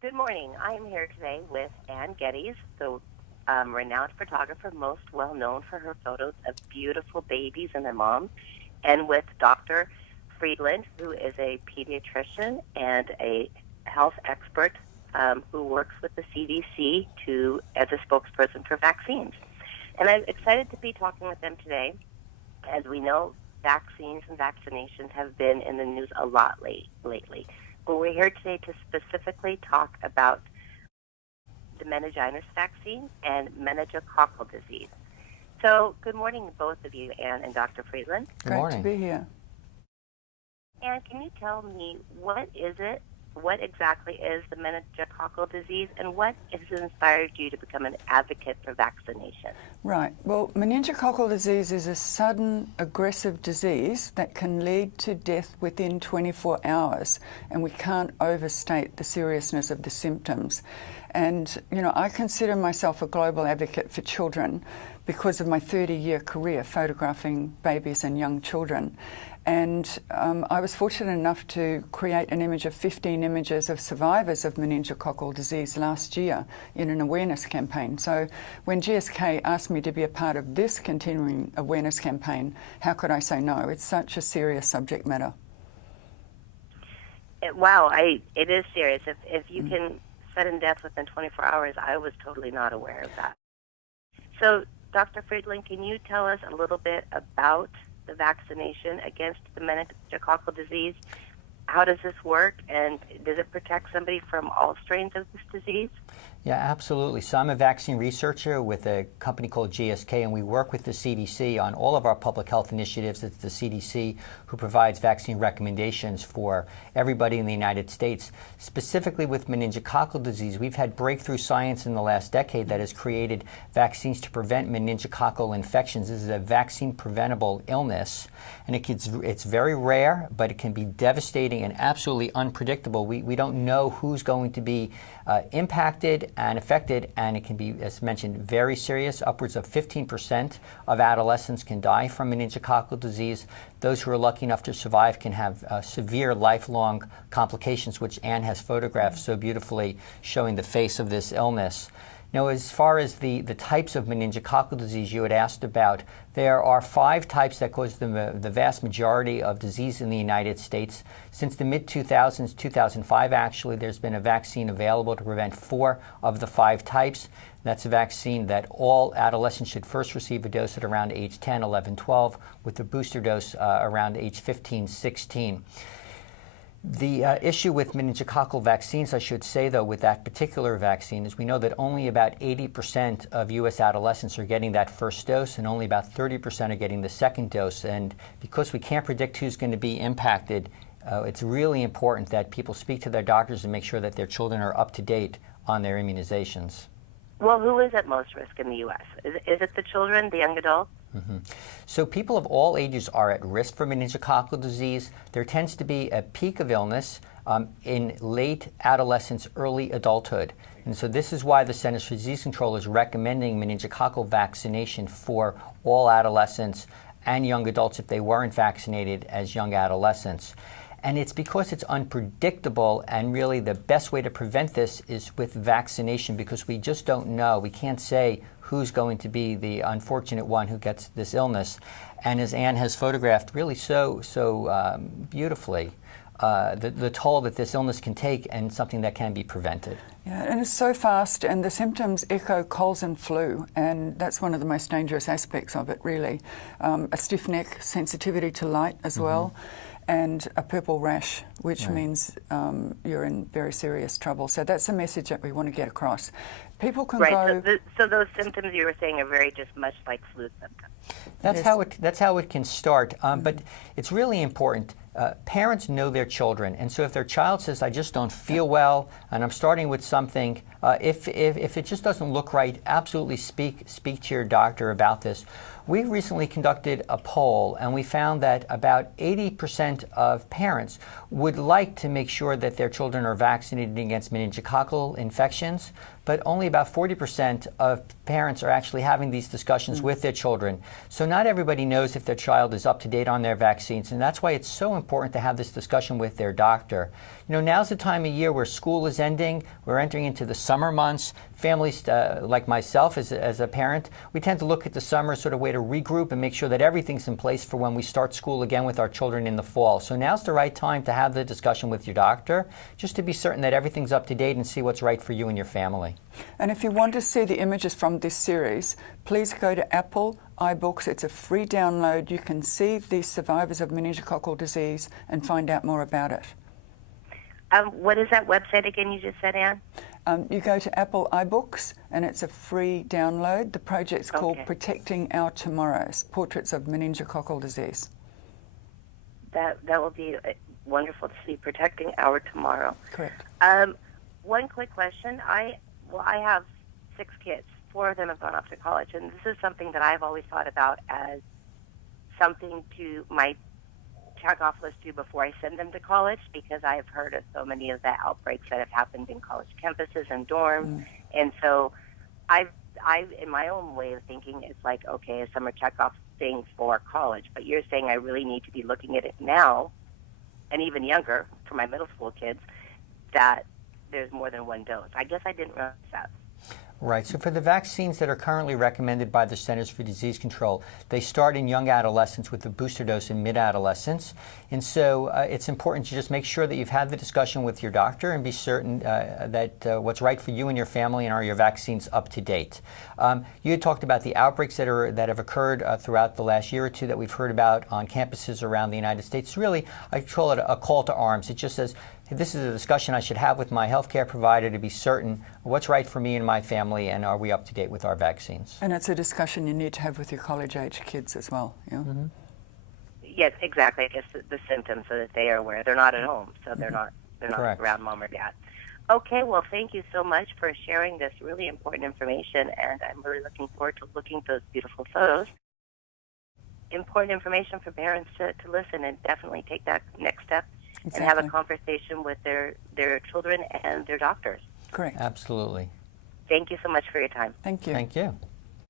Good morning. I am here today with Geddes, the renowned photographer, most well known for her photos of beautiful babies and their moms, and with Dr. Friedland, who is a pediatrician and a health expert who works with the CDC as a spokesperson for vaccines. And I'm excited to be talking with them today. As we know, vaccines and vaccinations have been in the news a lot lately. But we're here today to specifically talk about the meningitis vaccine and meningococcal disease. So good morning, both of you, Anne and Dr. Friedland. Good morning. Great to be here. Anne, can you tell me what is it? What exactly is the meningococcal disease, and what has inspired you to become an advocate for vaccination? Right. Well, meningococcal disease is a sudden aggressive disease that can lead to death within 24 hours, and we can't overstate the seriousness of the symptoms. And, I consider myself a global advocate for children because of my 30-year career photographing babies and young children. And I was fortunate enough to create an image of 15 images of survivors of meningococcal disease last year in an awareness campaign. So when GSK asked me to be a part of this continuing awareness campaign, how could I say no? It's such a serious subject matter. Wow, it is serious. If you can sudden death within 24 hours, I was totally not aware of that. So, Dr. Friedland, can you tell us a little bit about the vaccination against the meningococcal disease? How does this work, and does it protect somebody from all strains of this disease? Yeah, absolutely. So I'm a vaccine researcher with a company called GSK, and we work with the CDC on all of our public health initiatives. It's the CDC who provides vaccine recommendations for everybody in the United States. Specifically with meningococcal disease, we've had breakthrough science in the last decade that has created vaccines to prevent meningococcal infections. This is a vaccine-preventable illness, and it's very rare, but it can be devastating and absolutely unpredictable. We don't know who's going to be impacted and affected, and it can be, as mentioned, very serious. Upwards of 15% of adolescents can die from meningococcal disease. Those who are lucky enough to survive can have severe lifelong complications, which Anne has photographed so beautifully, showing the face of this illness. Now, as far as the types of meningococcal disease you had asked about, there are 5 types that cause the vast majority of disease in the United States. Since the mid-2000s, 2005 actually, there's been a vaccine available to prevent 4 of the 5 types. That's a vaccine that all adolescents should first receive a dose at around age 10, 11, 12, with the booster dose around age 15, 16. The issue with meningococcal vaccines, I should say, though, with that particular vaccine is we know that only about 80% of U.S. adolescents are getting that first dose, and only about 30% are getting the second dose. And because we can't predict who's going to be impacted, it's really important that people speak to their doctors and make sure that their children are up to date on their immunizations. Well, who is at most risk in the U.S.? Is it the children, the young adults? So people of all ages are at risk for meningococcal disease. There tends to be a peak of illness in late adolescence, early adulthood. And so this is why the Centers for Disease Control is recommending meningococcal vaccination for all adolescents and young adults if they weren't vaccinated as young adolescents. And it's because it's unpredictable, and really the best way to prevent this is with vaccination, because we just don't know. We can't say who's going to be the unfortunate one who gets this illness. And as Anne has photographed really so beautifully, the toll that this illness can take, and something that can be prevented. Yeah, and it's so fast, and the symptoms echo colds and flu, and that's one of the most dangerous aspects of it, really. A stiff neck, sensitivity to light as well, and a purple rash, which means you're in very serious trouble. So that's a message that we want to get across. People can go... So those symptoms you were saying are very just much like flu symptoms. That's how it can start. But it's really important. Parents know their children, and so if their child says, "I just don't feel well, and I'm starting with something," if it just doesn't look right, absolutely speak to your doctor about this. We recently conducted a poll, and we found that about 80% of parents would like to make sure that their children are vaccinated against meningococcal infections, but only about 40% of parents are actually having these discussions with their children. So not everybody knows if their child is up to date on their vaccines, and that's why it's so important to have this discussion with their doctor. You know, now's the time of year where school is ending, we're entering into the summer months. Families like myself as a parent, we tend to look at the summer as sort of way to regroup and make sure that everything's in place for when we start school again with our children in the fall. So now's the right time to have the discussion with your doctor, just to be certain that everything's up to date and see what's right for you and your family. And if you want to see the images from this series, please go to Apple iBooks. It's a free download. You can see the survivors of meningococcal disease and find out more about it. What is that website again you just said, Anne? You go to Apple iBooks, and it's a free download. The project's called Protecting Our Tomorrows, Portraits of Meningococcal Disease. That will be wonderful to see, Protecting Our Tomorrow. Correct. One quick question. I have 6 kids. 4 of them have gone off to college, and this is something that I've always thought about as something to my check-off list do before I send them to college, because I've heard of so many of the outbreaks that have happened in college campuses and dorms. And so I, in my own way of thinking, it's like, okay, a summer check-off thing for college. But you're saying I really need to be looking at it now, and even younger, for my middle school kids, that there's more than one dose. I guess I didn't realize that. Right. So for the vaccines that are currently recommended by the Centers for Disease Control, they start in young adolescents with a booster dose in mid-adolescence. And so it's important to just make sure that you've had the discussion with your doctor and be certain that what's right for you and your family, and are your vaccines up to date. You had talked about the outbreaks that have occurred throughout the last year or two that we've heard about on campuses around the United States. Really, I call it a call to arms. It just says, this is a discussion I should have with my healthcare provider to be certain what's right for me and my family, and are we up to date with our vaccines. And it's a discussion you need to have with your college-age kids as well. Yeah? Yes, exactly. I guess the symptoms, so that they are aware. They're not at home, so they're not around mom or dad. Okay, well, thank you so much for sharing this really important information, and I'm really looking forward to looking at those beautiful photos. Important information for parents to listen and definitely take that next step. Exactly. And have a conversation with their children and their doctors. Correct. Absolutely. Thank you so much for your time. Thank you. Thank you.